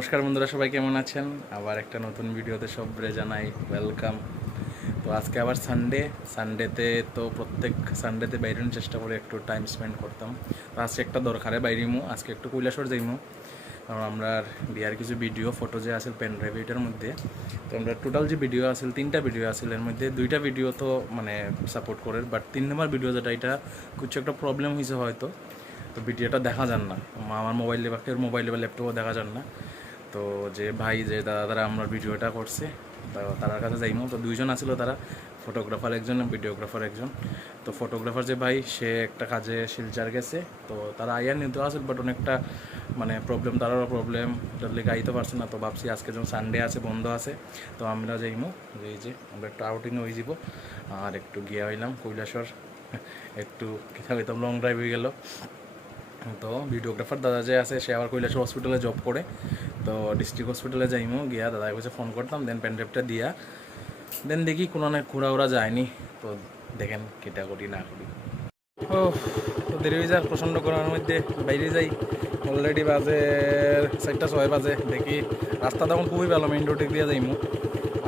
নমস্কার বন্ধুরা, সবাই কেমন আছেন? আবার একটা নতুন ভিডিওতে সবাই জানাই ওয়েলকাম। তো আজকে আবার সানডেতে তো প্রত্যেক সানডেতে বাইরের চেষ্টা করে একটু টাইম স্পেন্ড করতাম। তো আজকে একটা দরকারে বাইরিমু, আজকে একটু কৈলাসর যাইমু। কারণ আমরা বিয়ার কিছু ভিডিও ফটো যে আছে পেন ড্রাইভ এটার মধ্যে, তো আমরা টোটাল যে ভিডিও আছে 3টা ভিডিও আছে, এর মধ্যে 2টা ভিডিও তো মানে সাপোর্ট করে, বাট 3 নম্বর ভিডিও যেটা এটা কিছু একটা প্রবলেম হয়েছে হয়তো, তো ভিডিওটা দেখা যান না আমার মোবাইলে বা কেউ মোবাইলে বা ল্যাপটপও দেখা যান না। তো যে ভাই যে দাদা আমরা ভিডিওটা করছে তার কাছে যাইমু। তো দুইজন আসলো, তারা ফটোগ্রাফার একজন, ভিডিওগ্রাফার একজন। তো ফটোগ্রাফার যে ভাই সে একটা কাজে শিলচার গেছে, তো তারা আইয়ার নিতে আসল, বাট অনেকটা মানে প্রবলেম, তারারও প্রবলেম, তার লেগে আইতে পারছে না। তো ভাবছি আজকে যখন সানডে আছে, বন্ধ আছে, তো আমরা যাইমু। এই যে আমরা একটু আউটিং হয়ে যাব, আর একটু গিয়া হইলাম কৈলাসর, একটু কিতা হইতাম লং ড্রাইভ হয়ে গেল। তো ভিডিওগ্রাফার দাদা যে আছে সে আবার কৈলাসর হসপিটালে জব করে, তো ডিস্ট্রিক্ট হসপিটালে যাইমু, গিয়া দাদার কাছে ফোন করতাম, দেন পেনড্রাইভটা দিয়া দেন দেখি কোনো না ঘোরা যায়নি। তো দেখেন কেটা করি না করি। ও তো দেরি হয়ে যায় প্রচণ্ড করার মধ্যে, বাইরে যাই। অলরেডি বাজে 4টা 6 বাজে। দেখি রাস্তা তখন খুবই ভালো, মেইন রোডে দিয়ে যাইমু,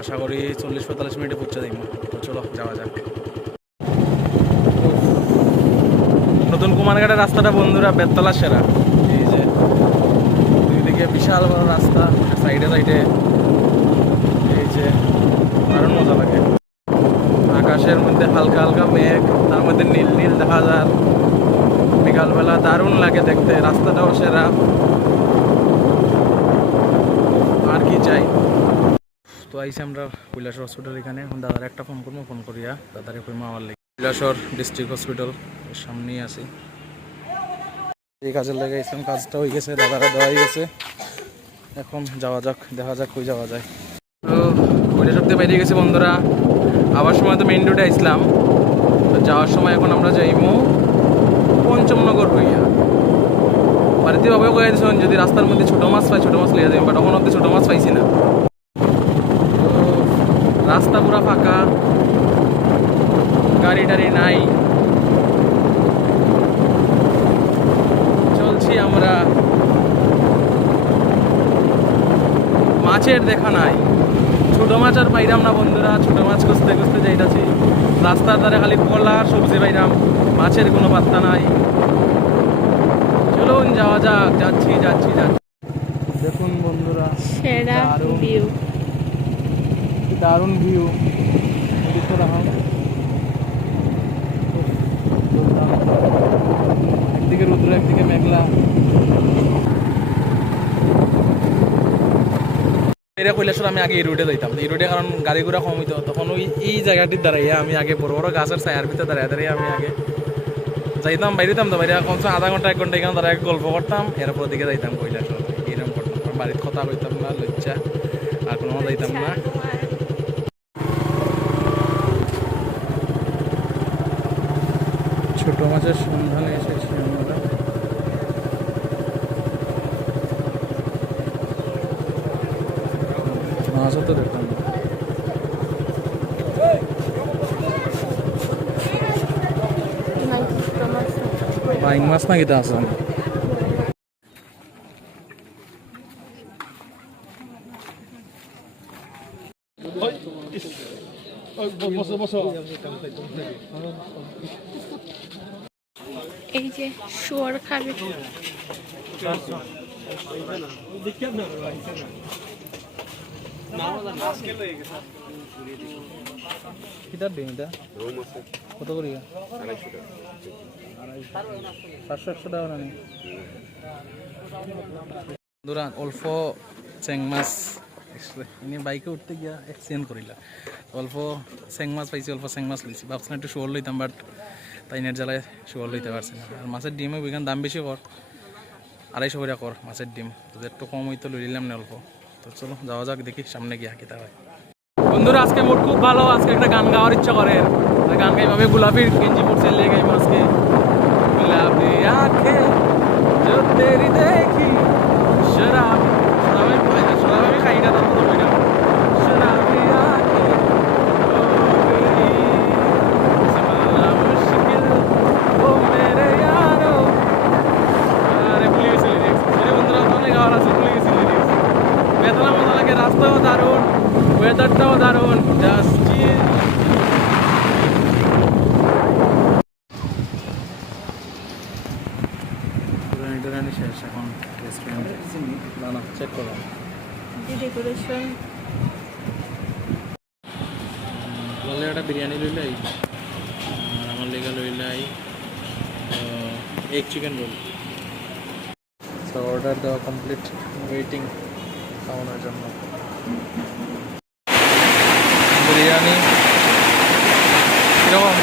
আশা করি 40-45 মিনিটে পৌঁছে যাইমু। তো চলো যাওয়া যাক। নতুন কুমারঘাটের রাস্তাটা বন্ধুরা বেততলা সেরা। এই যে দুইদিকে বিশাল বড় রাস্তা, সাইডে এই যে দারুণ মজা লাগে। আকাশের মধ্যে হালকা হালকা মেঘ, তার মধ্যে নীল নীল দেখা যায়, বিকালবেলা দারুণ লাগে দেখতে। রাস্তাটাও সেরা, আর কি চাই। তো আইসি আমরা কৈলাসর হসপিটাল। এখানে এখন দাদার একটা ফোন করবো, ফোন করিয়া দাদারে কইমা আমার লেগে কৈলাসর ডিস্ট্রিক্ট হসপিটাল সামনেই আছি। এই কাজের লেগে ইসলাম, কাজটা হয়ে গেছে, দাদারা দেওয়া হয়ে গেছে। এখন যাওয়া যাক, দেখা যাক কই যাওয়া যায়। তো কৈলাসর থেকে বেরিয়ে গেছে বন্ধুরা। আবার সময় তো মেইন রোডে আসলাম, তো যাওয়ার সময় এখন আমরা যাইমু পঞ্চমনগর হইয়া। বাড়িতে বাবাও কয়ে দিয়েছেন যদি রাস্তার মধ্যে ছোটো মাছ পাই ছোটো মাছ লিয়ে যাই, বাট তখন অব্দি ছোটো মাছ পাইছি না। রাস্তা পুরা ফাঁকা, গাড়ি টাড়ি নাই, চলছি আমরা। মাছের দেখা নাই, ছোটো মাছ আর পাইরাম না বন্ধুরা। ছোটো মাছ খুঁজতে খুঁজতে যাইতাছি, রাস্তার ধারে খালি কলা সবজি পাইরাম, মাছের কোনো পাত্তা নাই। চলুন যাওয়া যাক, যাচ্ছি। দেখুন বন্ধুরা, দারুণ ভিউ। একদিকে রুদ্র, একদিকে মেঘলা। এটা কৈলাসর আমি আগে এই রুটে যাইতাম, এই রুটে কারণ গাড়ি ঘোড়া কম হইতো, তখন ওই এই জায়গাটির দাঁড়াইয়া আমি আগে বড় বড় গাছের ছায়ার ভিতরে দাঁড়িয়ে আমি আগে যাইতাম, বাইরেতাম। তো বাইরে কমসে আধা ঘন্টা 1 ঘন্টা এখানে দাঁড়ায় গল্প করতাম, এরপর দিকে যাইতাম কৈলাসর। এইরকম করতাম, কারণ বাড়ির কথা কইতাম না, লজ্জা, আর কোনো যাইতাম না। ছোট মাছের সন্ধানে এসেছি আমরা। মাছও তো দেখলাম, বাইং মাছ না কিতা আছে। এই যে শুয়োর খাবে। কত করি? 500-100 টাকা না বন্ধুরা। অল্প চেং মাছ এনে বাইকে উঠতে গিয়া এক্সচেঞ্জ করিলা, অল্প চেং মাছ পাইছি, অল্প চেং মাছ লইছি। ভাবছিলাম একটু শুয়োর লইতাম, বাট তাইনের জ্বালায় শুয়োর লইতে পারছি না। আর মাছের ডিমও বিজ্ঞান দাম বেশি কর, 250 করে কর মাছের ডিম। তো একটু কম হইতো লই নিলাম না অল্প। তো চলো যাওয়া যাক, দেখি সামনে গিয়া কিতা হয়। বন্ধুরা আজকে মুড খুব ভালো, আজকে একটা গান গাওয়ার ইচ্ছা করে। গান গাইভাবে গোলাপির গেঞ্জি পড়ছে, লেগে গাইব আজকে। গোলাপি আঁখে जो तेरी देखी शराब शराब আমি খাই না, তারপর তো বইটা शराबी आंखें ओ मेरी समझना मुश्किल ओ मेरे यारो। अरे भूल गए लिरिक्स, मेरे बंदरा तो नहीं गा रहा, भूल गए लिरिक्स। শেষ এখন রেস্টুরেন্ট না না চেক করো ডেকোরেশন বললে একটা বিরিয়ানি লইলাই আর আমার লেগা লইলাই egg chicken roll so order দেওয়া কমপ্লিট ওয়েটিং খাওয়ানোর জন্য বিরিয়ানি কিরকম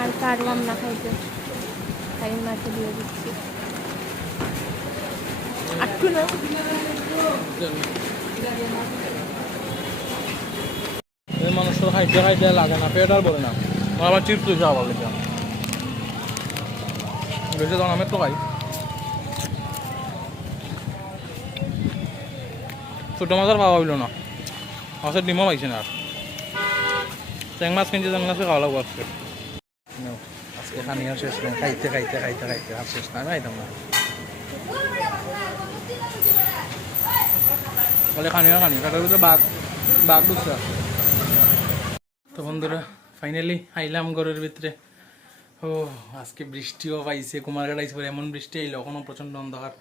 আর পারলাম না খাইতে তাই মাকে দিয়ে দিচ্ছি একটু না এই মানুষের খাইতে খাইতে লাগে না পেট আর বলে না আমার আবার চিপস দিয়েছে আবার লেগে বেশি তখন আমি তো খাই ছোটো মাছ আর খাওয়া হইল না মাছের ডিমও পাইছে না আর চ্যাং মাছ কিনছে চ্যাং মাছে খাওয়া লাগবো আজকে আজকে খানিও শেষ নেই খাইতে খাইতে খাইতে খাইতে আর শেষ না আমি খাইতাম না বলে খানিও কাটার ভিতরে বাঘ বাঘ বুঝছে তো বন্ধুরা ফাইনালি আইলাম ঘরের ভিতরে ও আজকে বৃষ্টিও পাইছে কুমারঘাট আইসে পরে এমন বৃষ্টি আইলো এখনও প্রচণ্ড অন্ধকার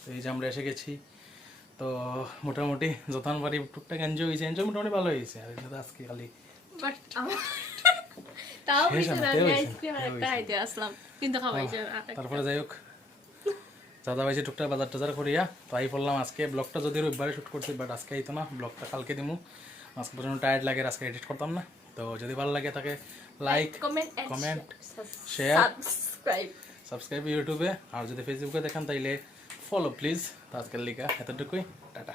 তো এই যে আমরা এসে গেছি তো মোটামুটি যতক্ষণ পারি টুকটাক এনজয় হয়েছে এনজয় মোটামুটি ভালো হয়েছে আর এটা তো আজকে খালি তাও শেষ কিছু না, না তেও আমি হয়েছে, আইসক্রিম আর তেও একটা হয়েছে। খাইতে আসলাম কিন্তু খাওয়াইছে তারপরে যাই হোক দাদা ভাইছে টুকটাক বাজার টাজার করিয়া তাই বললাম আজকে ব্লগটা যদি রবিবারে শ্যুট করছি বাট আজকে আইতো না ব্লগটা কালকে দিমু আজকে প্রচণ্ড টায়ার্ড লাগে আজকে এডিট করতাম না তো যদি ভালো লাগে তাকে লাইক কমেন্ট শেয়ার সাবস্ক্রাইব ইউটিউবে আর যদি ফেসবুকে দেখেন তাইলে ফলো প্লিজ তো আজকের লিগা এতটুকুই টাটা